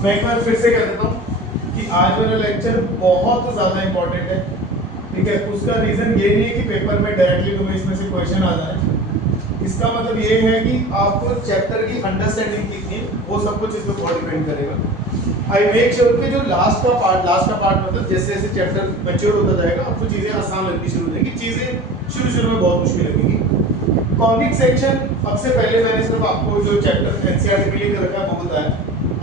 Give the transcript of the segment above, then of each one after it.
मैं एक बार फिर से कह देता हूँ कि आज वाला लेक्चर बहुत ज़्यादा इंपॉर्टेंट है, ठीक है। उसका रीज़न ये नहीं है कि पेपर में डायरेक्टली तुम्हें इसमें से क्वेश्चन आ जाए। इसका मतलब ये है कि आपको चैप्टर की अंडरस्टैंडिंग कितनी वो सब कुछ इसमें बहुत डिपेंड करेगा। आई मेक श्योर कि जो लास्ट का पार्ट मतलब जैसे जैसे चैप्टर मैच्योर होता जाएगा आपको चीज़ें आसान लगनी शुरू हो जाएंगी, चीज़ें शुरू में बहुत मुश्किल लगेंगी। कॉनिक सेक्शन अब से पहले मैंने सिर्फ आपको जो चैप्टर एनसीईआरटी में लिख रखा है वो बताया।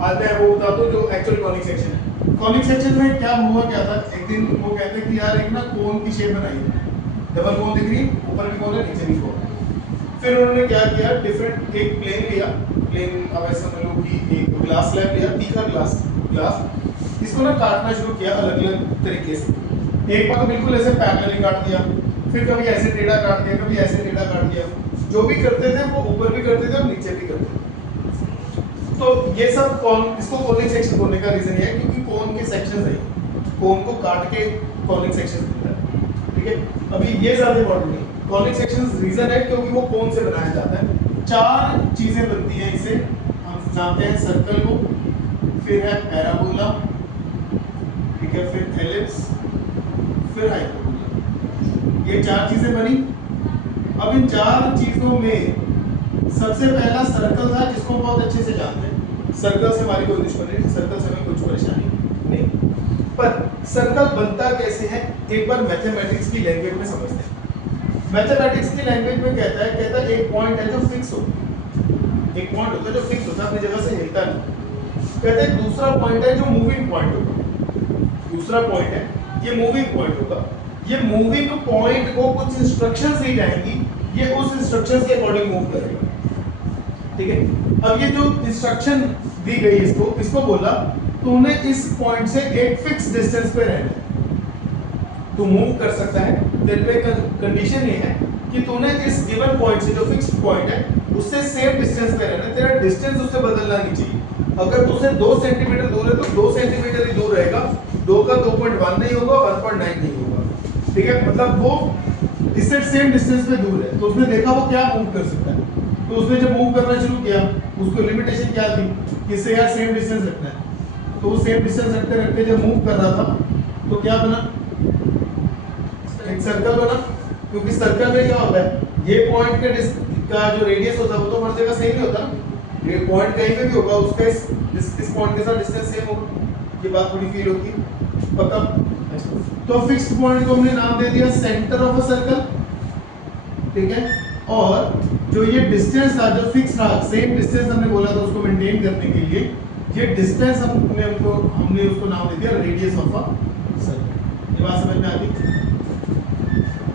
आज मैं वो बताता हूँ जो एक्चुअल कॉनिक सेक्शन है। कॉनिक सेक्शन में क्या हुआ क्या था, एक दिन वो कहते हैं कि यार एक ना कोन की शेप बनाई है, डबल कोन दिख रही है, ऊपर भी कोन है नीचे भी कोन है। फिर उन्होंने क्या किया, डिफरेंट एक प्लेन लिया, प्लेन अब ऐसा समझ लो कि एक ग्लास स्लैब लिया, तीखा ग्लास, इसको ना काटना शुरू किया अलग अलग तरीके से। एक बार तो बिल्कुल ऐसे पैरेलली काट दिया, फिर कभी ऐसे टेढ़ा काट दिया, कभी ऐसे टेढ़ा काट दिया। जो भी करते थे वो ऊपर भी करते थे और नीचे भी करते थे। तो ये सब इसको कॉनिक सेक्शन बोलने का रीजन ये है क्योंकि कोन के सेक्शन है, कोन को काट के कॉनिक सेक्शन बनता है, ठीक है। अभी ये ज्यादा इंपॉर्टेंट नहीं, कॉनिक सेक्शन रीजन है क्योंकि वो कोन से बनाया जाता है। चार चीजें बनती हैं इसे, हम जानते हैं सर्कल को, फिर है पैराबोला, ठीक है, फिर एलिप्स, फिर हाइपरबोला। ये चार चीजें बनी। अब इन चार चीजों में सबसे पहला सर्कल था जिसको हम बहुत अच्छे से जानते हैं। सर्कल से हमारी कोई दुश्मनी नहीं, सर्कल से हमें कुछ परेशानी नहीं, पर सर्कल बनता कैसे है एक बार मैथमेटिक्स की लैंग्वेज में समझते हैं। मैथमेटिक्स की लैंग्वेज में कहता है एक पॉइंट है जो फिक्स हो, एक पॉइंट होता है जो फिक्स होता है, अपनी जगह से हिलता नहीं। कहते हैं दूसरा पॉइंट है जो मूविंग पॉइंट होगा, दूसरा पॉइंट है ये मूविंग पॉइंट होगा। ये मूविंग पॉइंट को कुछ इंस्ट्रक्शंस दी जाएंगी, ये उस इंस्ट्रक्शंस के अकॉर्डिंग मूव करेगा, ठीक है। अब ये जो इंस्ट्रक्शन दी गई इसको बोला तूने इस पॉइंट से एक फिक्स डिस्टेंस पे रहना है, तू मूव कर सकता है। तेरे पे कंडीशन ये है कि तूने इस गिवन पॉइंट से जो फिक्स्ड पॉइंट है उससे सेम डिस्टेंस पे रहना है, तेरा डिस्टेंस उससे बदलना नहीं चाहिए। अगर तुझसे 2 सेंटीमीटर दूर है तो 2 सेंटीमीटर ही दूर रहेगा, 2 का 2.1 नहीं होगा, 1.9 नहीं होगा, ठीक है। मतलब वो इससे सेम डिस्टेंस पे दूर है, तो उसने देखा वो क्या मूव कर सकता है। तो उसने जब मूव करना शुरू किया उसको लिमिटेशन क्या थी कि इससे यार सेम डिस्टेंस रखना है। तो वो सेम डिस्टेंस रखते रखते जब मूव कर रहा था तो क्या बना, एक सर्कल बना। क्योंकि सर्कल में क्या होता है, ये पॉइंट का जो रेडियस होता है वो तो हर जगह सेम ही होता है, ये पॉइंट कहीं पे भी होगा उसका इस पॉइंट के साथ डिस्टेंस सेम होगा। ये बात थोड़ी फील होती है पक्का। तो फिक्स्ड पॉइंट को हमने नाम दे दिया सेंटर ऑफ अ सर्कल, ठीक है। और जो ये डिस्टेंस था जो फिक्स था, सेम डिस्टेंस हमने बोला था उसको मेंटेन करने के लिए, ये डिस्टेंस हमने उसको नाम दे दिया रेडियस ऑफ अ सर्कल। ये बात समझ में आ गई।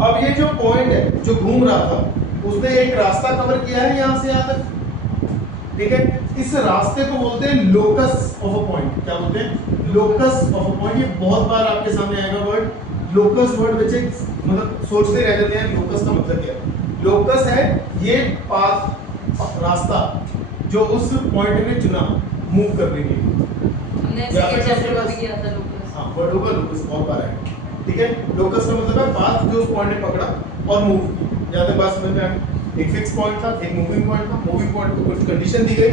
अब ये जो पॉइंट है जो घूम रहा था उसने एक रास्ता कवर किया है यहाँ से यहाँ तक, ठीक है। इस रास्ते को बोलते हैं लोकस ऑफ अ पॉइंट। क्या बोलते हैं, लोकस ऑफ अ पॉइंट। ये बहुत बार आपके सामने आएगा वर्ड लोकस। वर्ड बच्चे मतलब सोचते रह जाते हैं लोकस का मतलब क्या है। लोकस है ये पाथ, रास्ता जो उस पॉइंट ने चुना मूव करने के लिए। हाँ वर्ड होगा लोकस, बहुत बार आएगा, ठीक है। लोकस का मतलब है पाथ जो उस पॉइंट ने पकड़ा और मूव किया। जहाँ तक बात समझ में आ गई, एक फिक्स पॉइंट था, एक मूविंग पॉइंट था। मूविंग पॉइंट को कुछ कंडीशन दी गई,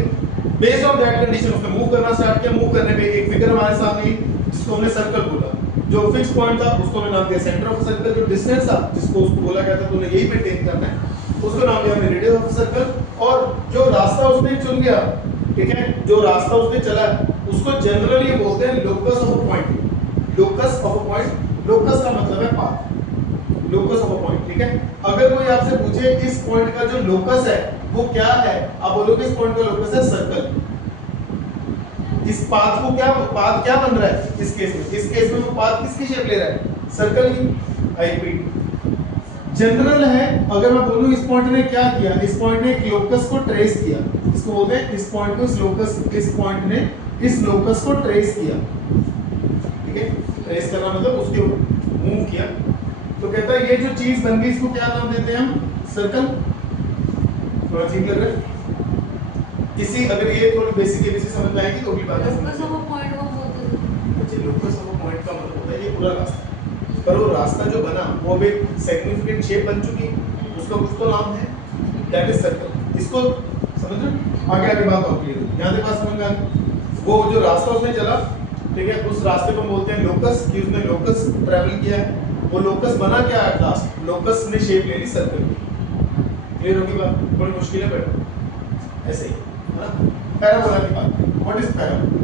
बेस्ड ऑन दैट कंडीशन उसने मूव करना स्टार्ट किया। मूव करने में एक फिगर हमारे सामने जिसको हमने सर्कल बोला, जो फिक्स पॉइंट था उसको हमने नाम दिया सेंटर ऑफ सर्कल। जो डिस्टेंस था जिसको उसको बोला गया था तूने यही मेंटेन करना है, उसको नाम दिया हमने रेडियस ऑफ सर्कल। और जो रास्ता उसने चुन गया, ठीक है, जो रास्ता उसने चला उसको जनरली बोलते हैं locus of a point. Locus of a point, locus का मतलब है path, locus of a point, ठीक है। अगर कोई आपसे पूछे इस पॉइंट का जो लोकस है वो क्या है, आप बोलोगे इस पॉइंट का लोकस है सर्कल। इस पाथ को पाथ क्या बन रहा है इस केस में वो पाथ किसकी शेप ले रहा है, सर्कल की। आई रिपीट, जनरल है। अगर मैं बोलूं इस पॉइंट ने क्या किया, इस पॉइंट ने एक लोकस को ट्रेस किया, इसको बोलते हैं इस पॉइंट को इस पॉइंट ने इस लोकस को ट्रेस किया, ठीक है। ट्रेस करना मतलब उसके मूव किया। तो कहता है ये जो चीज बन गई इसको क्या नाम देते हैं हम, सर्कल। थोड़ा ठीक लग रहा है इसी, अगर ये थोड़ी बेसिक एबीसी समझ में आएगी तो भी बात है। लोकस ऑफ अ पॉइंट वो बोलते हैं। अच्छा, लोकस ऑफ अ पॉइंट का मतलब होता है ये पूरा रास्ता, पर वो रास्ता जो बना वो अब एक सिग्निफिकेंट शेप बन चुकी है, उसका कुछ तो नाम है, दैट इज सर्कल। इसको समझ रहे, आगे बात और क्लियर होगी। यहाँ से बात समझ में आ गई। वो जो रास्ता उसने चला, ठीक है, उस रास्ते को बोलते हैं लोकस, कि उसने लोकस ट्रैवल किया है। वो लोकस बना क्या एट लास्ट, लोकस ने शेप ले ली सर्कल की। क्लियर होगी बात? थोड़ी मुश्किल है बट ऐसे ही है ना। पैराबोला की बात, व्हाट इज पैराबोला?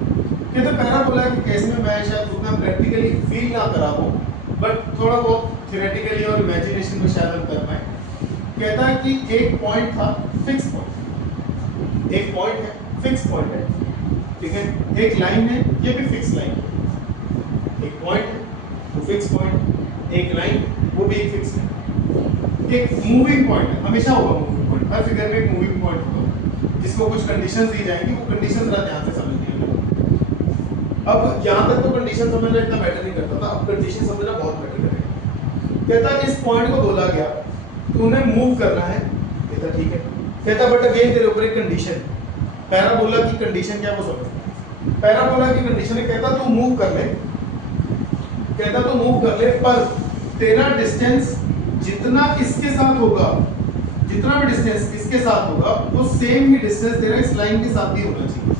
कहते पैराबोला के केस में मैं शायद उतना प्रैक्टिकली फील ना करा हूं, बट थोड़ा बहुत थियोरेटिकली और इमेजिनेशन में शायद हम कर पाए। कहता है कि एक पॉइंट था, फिक्स पॉइंट, एक पॉइंट है, फिक्स पॉइंट है, ठीक है, एक लाइन है, ये भी फिक्स लाइन है। एक पॉइंट है वो फिक्स पॉइंट, एक लाइन वो भी एक फिक्स है। एक मूविंग पॉइंट है, हमेशा होगा मूविंग पॉइंट, हर फिगर में एक मूविंग पॉइंट होगा जिसको कुछ कंडीशंस दी जाएंगी, वो कंडीशंस जरा ध्यान से समझनी है। अब यहाँ तक तो कंडीशन समझना इतना मैटर नहीं करता था, अब कंडीशन समझना बहुत मैटर करेगा। कहता इस पॉइंट को बोला गया तूने मूव करना है, कहता ठीक है। कहता बट अगेन तेरे ऊपर एक कंडीशन, पैराबोला की कंडीशन क्या वो समझ। पैराबोला की कंडीशन है, कहता तू मूव कर ले, कहता तू मूव कर ले, पर तेरा डिस्टेंस जितना इसके साथ होगा, जितना भी डिस्टेंस इसके साथ होगा वो सेम ही डिस्टेंस तेरा इस लाइन के साथ भी होना चाहिए।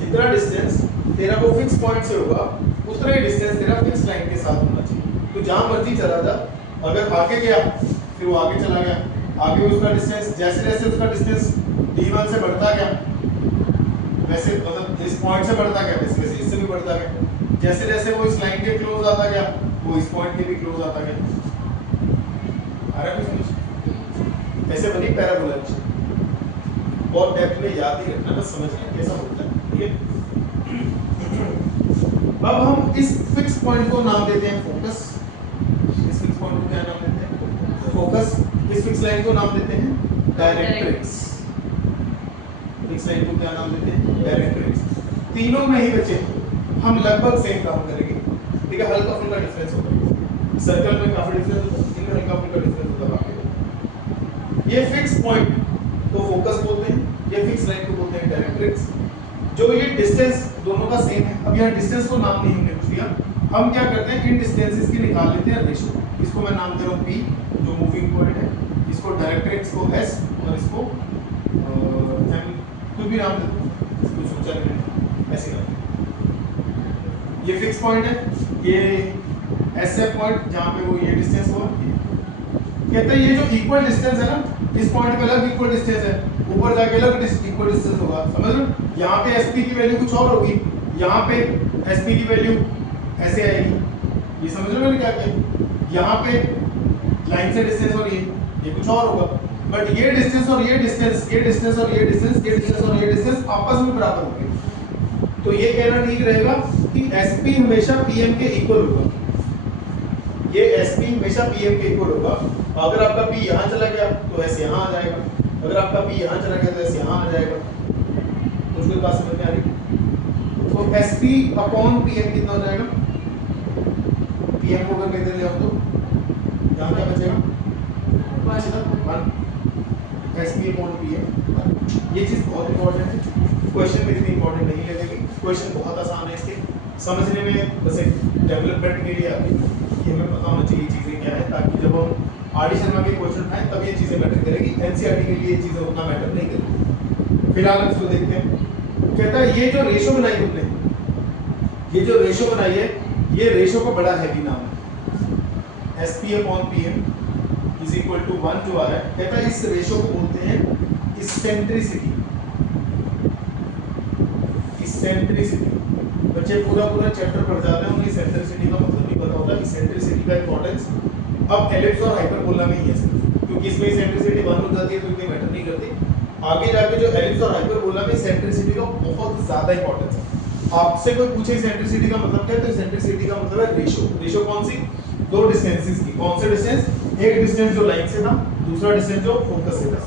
जितना डिस्टेंस तेरा वो फिक्स पॉइंट से होगा उतना ही डिस्टेंस तेरा फिक्स लाइन के साथ होना चाहिए। तो जहां मर्जी चला जा, अगर आगे गया फिर वो आगे चला गया, आगे उसका डिस्टेंस जैसे जैसे उसका डिस्टेंस d1 से बढ़ता गया, वैसे मतलब इस पॉइंट से बढ़ता गया, वैसे वैसे इससे भी बढ़ता गया, जैसे जैसे वो इस लाइन के क्लोज आता गया वो इस पॉइंट के भी क्लोज आता गया। आ रहा है कुछ समझ? ऐसे बनी पैराबोला की। बहुत डेप्थ में याद ही रखना, बस समझना कैसा होता है, ठीक है। अब हम इस फिक्स पॉइंट को नाम देते हैं फोकस। इस फिक्स पॉइंट को क्या नाम देते हैं? फोकस। इस फिक्स लाइन को नाम देते हैं डायरेक्ट्रिक्स। फिक्स लाइन को क्या नाम देते हैं? डायरेक्ट्रिक्स। तीनों में ही बचे हम लगभग सेम काम करेंगे, ठीक है। हल्का फुल्का डिफरेंस होगा, सर्कल में काफी डिफरेंस होता है, इनमें हल्का फुल्का डिफरेंस होता है। ये फिक्स पॉइंट को फोकस बोलते हैं, ये फिक्स लाइन को बोलते हैं डायरेक्ट्रिक्स। जो ये डिस्टेंस दोनों का सेम है। अब यहाँ डिस्टेंस को नाम नहीं हमने कुछ दिया, हम क्या करते हैं इन डिस्टेंसेस की निकाल लेते हैं रेशो। इसको मैं नाम दे रहा हूँ P जो मूविंग पॉइंट है, इसको डायरेक्ट्रिक्स को S और इसको M, कुछ भी नाम दे दो, कुछ सोचा नहीं ऐसे नाम। ये फिक्स पॉइंट है, ये SF पॉइंट जहाँ पे वो ये डिस्टेंस हुआ। कहते हैं ये जो इक्वल डिस्टेंस है ना, इस पॉइंट पे अलग इक्वल डिस्टेंस है, ऊपर जाके अलग इक्वल डिस्टेंस होगा, समझ लो। यहाँ पे SP की वैल्यू कुछ और होगी, यहाँ पे SP की वैल्यू ऐसे आएगी, ये समझ लो मैंने क्या किया। यहाँ पे लाइन से डिस्टेंस और ये कुछ और होगा, बट ये डिस्टेंस और ये डिस्टेंस, ये डिस्टेंस और ये डिस्टेंस, ये डिस्टेंस और ये डिस्टेंस आपस में बराबर होंगे। तो ये कहना ठीक रहेगा कि SP हमेशा PM के इक्वल होगा, ये SP हमेशा PM के इक्वल होगा। अगर आपका P यहाँ चला गया तो S यहाँ आ जाएगा, अगर आपका P यहाँ चला गया तो S यहाँ आ जाएगा। मुझको बात समझ में आ रही? तो SP अपॉन PM कितना हो जाएगा? PM को अगर इधर ले आओ तो यहाँ क्या बचेगा? 1 SP अपॉन PM। ये चीज़ बहुत इंपॉर्टेंट है, क्वेश्चन में इतनी इंपॉर्टेंट नहीं लगेगी, क्वेश्चन बहुत आसान है, इसके समझने में बस एक डेवलपमेंट के लिए आती है, ये हमें पता होना चाहिए चीज़ें क्या है, ताकि जब हम आर.डी. शर्मा के क्वेश्चन उठाएं तब ये चीज़ें मैटर करेगी, एनसीईआरटी के लिए ये चीज़ें उतना मैटर नहीं करेगी। फिलहाल हम इसको देखते हैं। कहता है ये जो रेशो बनाई तुमने, ये जो रेशो बनाई है, ये रेशो का बड़ा हैवी नाम है, SP upon PM is equal to 1 जो आ रहा है। कहता है इस रेशो को बोलते हैं इसेंट्रिसिटी। इसेंट्रिसिटी बच्चे पूरा चैप्टर पढ़ जाते हैं, उन्हें इसेंट्रिसिटी का मतलब नहीं पता होता, इसेंट्रिसिटी का इंपॉर्टेंस अब एलिप्स और हाइपरबोला में ही है सिर्फ, क्योंकि इसमें इसेंट्रिसिटी 1 हो जाती है तो इतनी मैटर नहीं करती। आगे जाके जो एलिप्स और हाइपरबोला में इसेंट्रिसिटी का बहुत ज्यादा इंपॉर्टेंस है। आपसे कोई पूछे इसेंट्रिसिटी का मतलब क्या है, तो इसेंट्रिसिटी का मतलब है रेशो। रेशो कौन सी? दो डिस्टेंसेस की। कौन से डिस्टेंस? एक डिस्टेंस जो लाइन से था, दूसरा डिस्टेंस जो फोकस से था।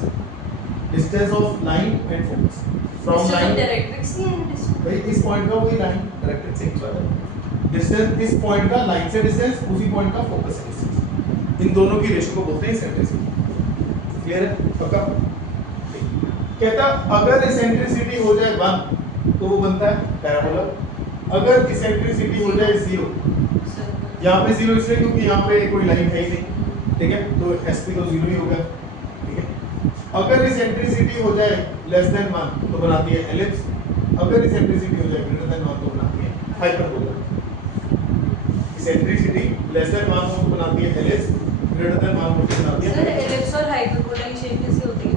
Distance of line and focus from line. Directrix नहीं है भाई इस पॉइंट का वही लाइन डायरेक्ट्रिक्स से निकलता है। डिस्टेंस इस पॉइंट का लाइन से डिस्टेंस, उसी पॉइंट का फोकस से डिस्टेंस, इन दोनों की रेशो को बोलते हैं इसेंट्रिसिटी। क्लियर है? पक्का? कहता अगर इसेंट्रिसिटी हो जाए 1 तो वो बनता है पैराबोला। अगर इसेंट्रिसिटी हो जाए 0, यहाँ पे 0 इसलिए क्योंकि यहाँ पे कोई लाइन है ही नहीं, ठीक है, तो SP तो 0 ही होगा, ठीक है। अगर इसेंट्रिसिटी हो जाए लेस देन 1 तो बनाती है एलिप्स, अगर इसेंट्रिसिटी हो जाए ग्रेटर देन 1 तो बनाती है हाइपरबोला, इसेंट्रिसिटी लेस देन 1 तो बनाती है एलिप्स, ग्रेटर देन 1 तो बनाती है सर एलिप्स और हाइपरबोला की शेप कैसी होती है?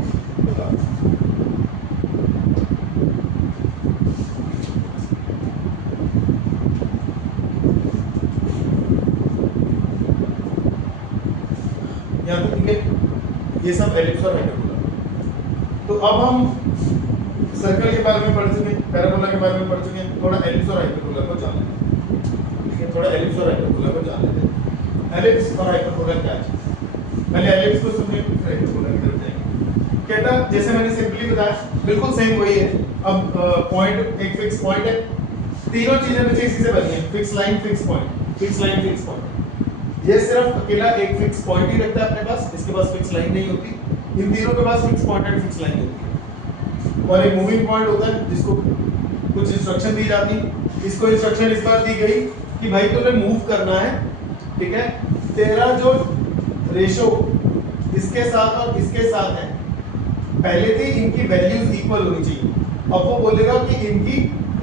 यहाँ तक ठीक है, ये सब एलिप्स और हाइपरबोला। तो अब हम सर्कल के बारे में पढ़ चुके हैं, पैराबोला के बारे में पढ़ चुके हैं, थोड़ा एलिप्स और हाइपरबोला को जान लेते हैं। ठीक है, थोड़ा एलिप्स और हाइपरबोला को जान लेते हैं। एलिप्स और हाइपरबोला क्या है? पहले एलिप्स को समझें, फिर हाइपरबोला की तरफ जाएंगे। कहता जैसे मैंने सिंपली बताया बिल्कुल सेम वही है। अब पॉइंट एक फिक्स पॉइंट है, तीनों चीजें मुझे इसी से बनी है, fix line fix point, fix line fix point. ये सिर्फ अकेला एक फिक्स पॉइंट ही रखता है अपने पास, इसके पास फिक्स लाइन नहीं होती। इन तीनों के पास fix point and fix line होती है। और एक मूविंग पॉइंट होता है जिसको कुछ इंस्ट्रक्शन दी जाती है। इसको इंस्ट्रक्शन इस बार दी गई कि भाई तुम्हें मूव करना है, ठीक है, तेरा जो रेशो इसके साथ और इसके साथ है, पहले थी इनकी वैल्यूज इक्वल होनी चाहिए। अब वो बोलेगा कि इनकी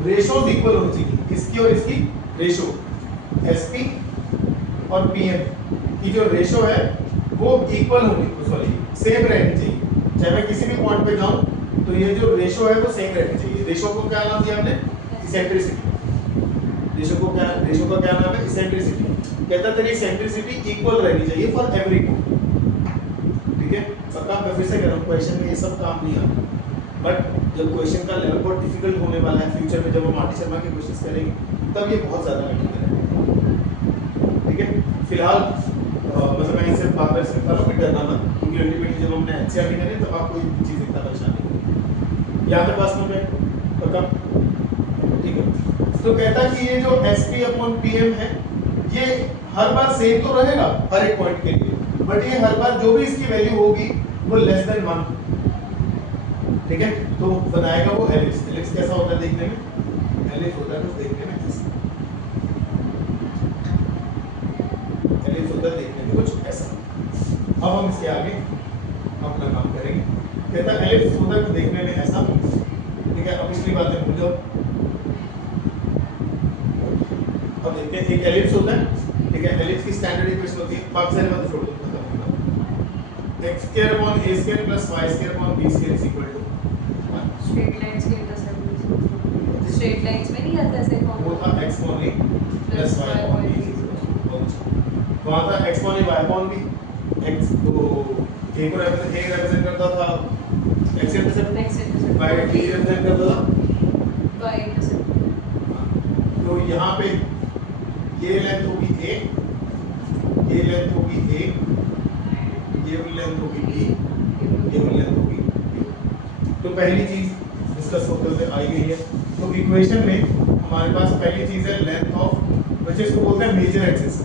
रेशोज इक्वल होनी चाहिए, इसकी और इसकी रेशो, एसपी और पीएम की जो रेशो है वो इक्वल होनी, सॉरी सेम रहनी चाहिए। चाहे मैं किसी भी पॉइंट पे जाऊं तो ये जो रेशो है वो सेम रहनी चाहिए। रेशो को क्या नाम दिया हमने? इसेंट्रिसिटी। रेशो का क्या नाम है? इसेंट्रिसिटी। कहता तेरी इसेंट्रिसिटी इक्वल रहनी चाहिए फॉर एवरी पॉइंट। ठीक है, पक्का? मैं फिर से कह रहा हूं, क्वेश्चन में ये सब काम नहीं आता, बट जब क्वेश्चन का लेवल बहुत डिफिकल्ट होने वाला है फ्यूचर में, जब हम आरटी शर्मा के क्वेश्चंस करेंगे तब ये बहुत ज्यादा मैटर करेगा। ठीक है, फिलहाल मतलब मैं इससे बात कर सकता हूँ, फिर डरना मत, क्योंकि अल्टीमेटली जब हमने एनसीईआरटी करी तब आपको ये चीज़ इतना परेशान नहीं यहाँ पे पास में पक्का? ठीक है, तो कहता है कि ये जो SP अपॉन PM है ये हर बार सेम तो रहेगा हर एक पॉइंट के लिए, बट ये हर बार जो भी इसकी वैल्यू होगी वो लेस देन 1। ठीक है, तो बनाएगा वो एलिप्स। एलिप्स कैसा होता है देखने में? एलिप्स होता है कुछ देखने में ऐसा, एलिप्स होता है देखने में कुछ ऐसा। अब हम इसके आगे अपना काम करेंगे। कहता है एलिप्स होता है देखने में ऐसा। ठीक है, अब पिछली बातें भूल जाओ। अब देखते हैं एक एलिप्स होता है। ठीक है, एलिप्स की स्टैंडर्ड इक्वेशन होती है, बाकी सारी बातें छोड़ दो, खत्म हो गया। x square upon a square plus y square upon b square is equal to straight lines के इंटरसेक्ट, स्ट्रेट लाइंस में नहीं आता ऐसे फॉर्म, वो था x upon a plus y upon b। वहां था x upon a y upon b। x को a को रिप्रेजेंट करता था x intercept, y b represent करता था y इंटरसेप्ट। तो यहाँ पे ये लेंथ होगी a, ये लेंथ होगी a, ये लेंथ होगी b, ये लेंथ होगी b। तो पहली चीज डिस्कस होते हुए आई गई है। तो इक्वेशन में हमारे पास पहली चीज है लेंथ ऑफ, बच्चे इसको बोलते हैं मेजर एक्सिस।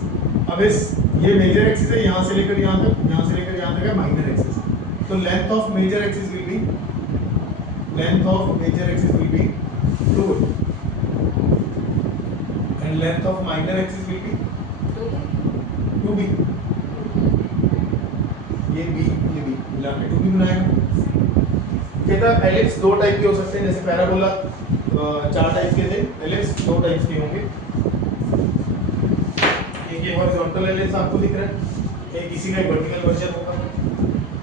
अब इस ये मेजर एक्सिस है, यहाँ से लेकर यहाँ तक, यहाँ से लेकर यहाँ तक है माइनर एक्सिस। तो length of major axis will be, length of major axis will be 2 and length of minor axis will be 2b। ये b मिला के 2b बनाएगा। कहता है एलिप्स दो टाइप के हो सकते हैं, जैसे पैराबोला 4 टाइप के थे, एलिप्स 2 टाइप के होंगे। एक ये हॉरिजॉन्टल एलिप्स आपको दिख रहा है, एक इसी का एक वर्टिकल वर्जन होगा।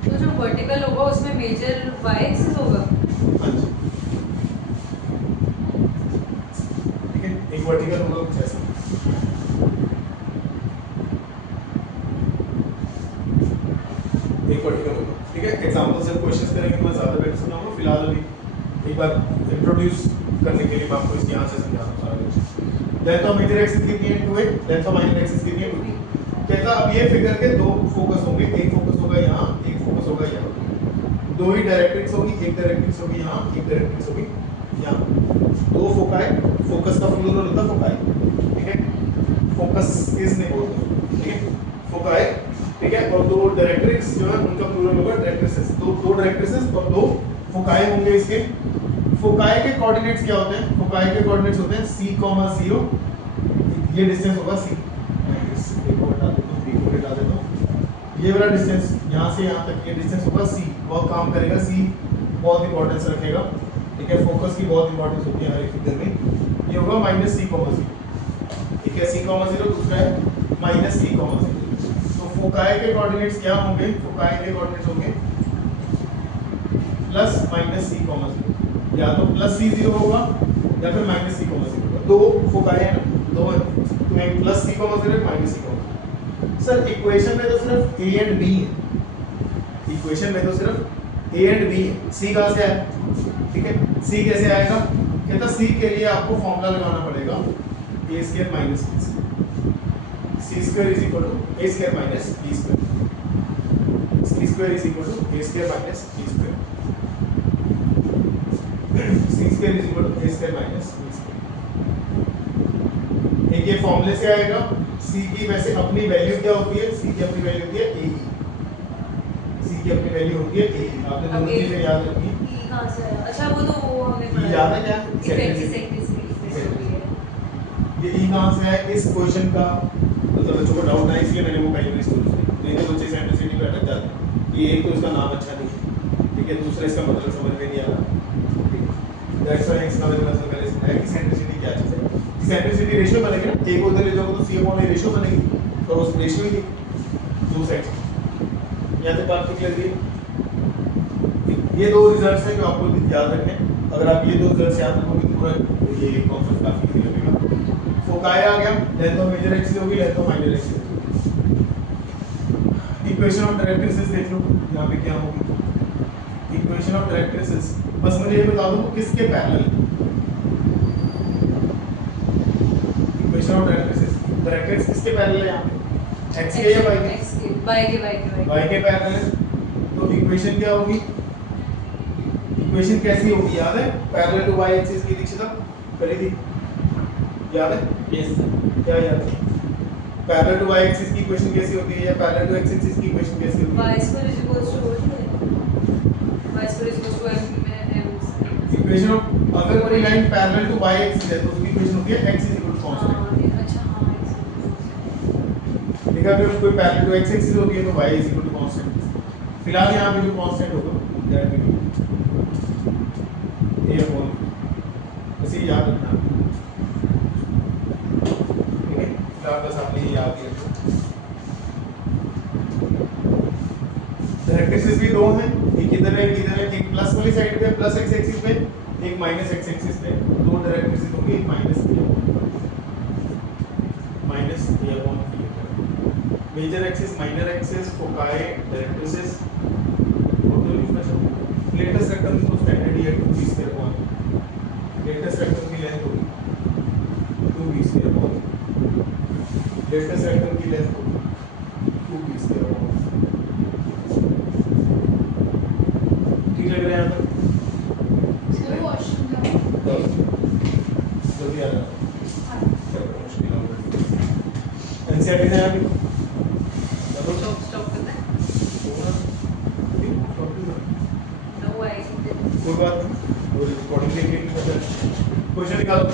तो जो वर्टिकल होगा उसमें मेजर y एक्सिस होगा। हाँ जी, ठीक है, एक वर्टिकल होगा कुछ ऐसा। एक वर्टिकल होगा, ठीक है। एग्जांपल से क्वेश्चंस करेंगे तो मैं ज्यादा बेटर समझाऊंगा। फिलहाल अभी एक बार इंट्रोड्यूस करने के लिए मैं आपको इसके यहाँ से समझाना चाह रहा हूँ। लेंथ ऑफ मेजर एक्सिस कितनी है? 2a। Length of minor axis कितनी है? 2b। कहता अब ये फिगर के दो फोकस होंगे, एक फोकस होगा यहाँ, एक फोकस होगा यहाँ। दो ही डायरेक्ट्रिक्स होगी, एक डायरेक्ट्रिक्स होगी यहाँ, एक डायरेक्ट्रिक्स होगी यहाँ। दो फोकाई, फोकस का प्लूरल होता है फोकाई, ठीक है। फोकस इज नहीं बोलते, ठीक है, फोकाई, ठीक है। और दो डायरेक्ट्रिक्स जो है उनका प्लूरल होगा डायरेक्ट्रिसेस। दो डायरेक्ट्रिसेस और दो फोकाई होंगे इसके। फोकाई के कोऑर्डिनेट्स क्या होते हैं? फोकाई के कोऑर्डिनेट्स होते हैं c, 0। ये डिस्टेंस होगा c। एक और हटा देता हूं, b को हटा देता हूं। ये वाला डिस्टेंस यहाँ से यहाँ तक ये डिस्टेंस होगा c। बहुत काम करेगा c, बहुत इंपॉर्टेंस रखेगा, ठीक ठीक है, फोकस की बहुत इंपॉर्टेंस होती है हर एक फिगर में। ये होगा माइनस सी कॉमा जीरो, ठीक है, सी कॉमा जीरो, दूसरा है माइनस सी कॉमा जीरो। तो फोकाई के कोऑर्डिनेट्स क्या होंगे? फोकाई के कोऑर्डिनेट्स होंगे plus minus C comma zero, या तो प्लस सी जीरो होगा या फिर माइनस सी कॉमा जीरो होगा। दो फोकाई है ना, दो है, तो एक plus C comma zero, minus C comma. Sir equation में तो सिर्फ ए एंड बी है, इक्वेशन में तो सिर्फ ए एंड बी है, सी कहाँ से आया? ठीक है, सी कैसे आएगा? कहता सी के लिए आपको फॉर्मूला लगाना पड़ेगा A square minus B square, C square is equal to A square minus B square, C square is equal to A square minus B square, C square is equal to A square minus B square. एक ये फॉर्मूले से आएगा। सी की वैसे अपनी value क्या होती है? सी की अपनी वैल्यू होती है ए, सी की अपनी वैल्यू होती है ए। आपने दोनों चीजें याद रखी। ई कहां से आया? अच्छा वो तो वो हमने पढ़ा याद है क्या? ये ई कहां से आया? इस क्वेश्चन का मतलब बच्चों को डाउट ना, इसलिए मैंने वो पहले इसको नहीं तो बच्चे सेंट्रिसिटी पे अटक जाते हैं। ये एक तो इसका नाम अच्छा नहीं है, ठीक है, दूसरा इसका मतलब समझ में नहीं आ रहा, ठीक है, दैट्स व्हाई इसका मतलब पहले है कि सेंट्रिसिटी क्या चीज है। सेंट्रिसिटी रेशियो बनेगी ना, एक उधर ले जाओगे तो सी अपॉन ए रेशियो बनेगी, तो उस रेशियो ही दो साइड। यहाँ तक बात क्लियर हुई? ये दो रिजल्ट्स हैं जो आपको याद रखने हैं। अगर आप ये दो रिजल्ट्स याद रखोगे तो पूरा ये कॉन्सेप्ट काफी क्लियर होगा। फोकाई आ गया, लेंथ ऑफ मेजर एक्सिस होगी, लेंथ ऑफ माइनर एक्सिस होगी। इक्वेशन ऑफ डायरेक्ट्रिसेस देख लो, यहाँ पे क्या होगी? इक्वेशन ऑफ डायरेक्ट्रिसेस, बस मुझे ये बता दो किसके parallel? Equation of directrices, directrix किसके पैरेलल है यहाँ पे? x के या y के? x के, y के पैरेलल है। तो इक्वेशन क्या होगी? इक्वेशन कैसी होगी याद है? पैरेलल टू y एक्सिस की दीक्षिता करी थी, याद है? Yes sir. क्या याद है? पैरेलल टू y एक्सिस की इक्वेशन कैसी होती है या पैरेलल टू x एक्सिस की इक्वेशन कैसी होती है? y square is equals to y square is equals to m equation of, अगर कोई line parallel to y axis है तो उसकी इक्वेशन होती है x कांस्टेंट। अच्छा हाँ ठीक है, अगर कोई पैरेलल टू x एक्सिस होती है तो y कांस्टेंट। फिलहाल यहाँ पे जो कांस्टेंट होगा that will be a upon, इसे याद रखना, ठीक है, फिलहाल बस आपने ये याद किया। डायरेक्ट्रिसेस भी दो हैं, एक इधर है, एक इधर है, एक प्लस वाली साइड पे प्लस x एक्सिस पे, एक माइनस x एक्सिस पे। दो डायरेक्ट्रिसेस होंगी, एक minus a upon b। Major axis, minor axis, foci, directrices, और तो लिखना चाहिए। लेटेस्ट रेक्टम तो स्टैंडर्ड ही है 2b square upon, latus rectum की लेंथ होगी 2b square upon, latus rectum की लेंथ होगी 2b स्क्वायर अपॉन। ठीक लग रहा है यहाँ तक? जल्दी आ जाओ, मुश्किल होगा। एनसीईआरटी से आया भी स्टॉप करना है नो आई कोई बात नहीं, वो रिकॉर्डिंग देख के क्वेश्चन निकालो।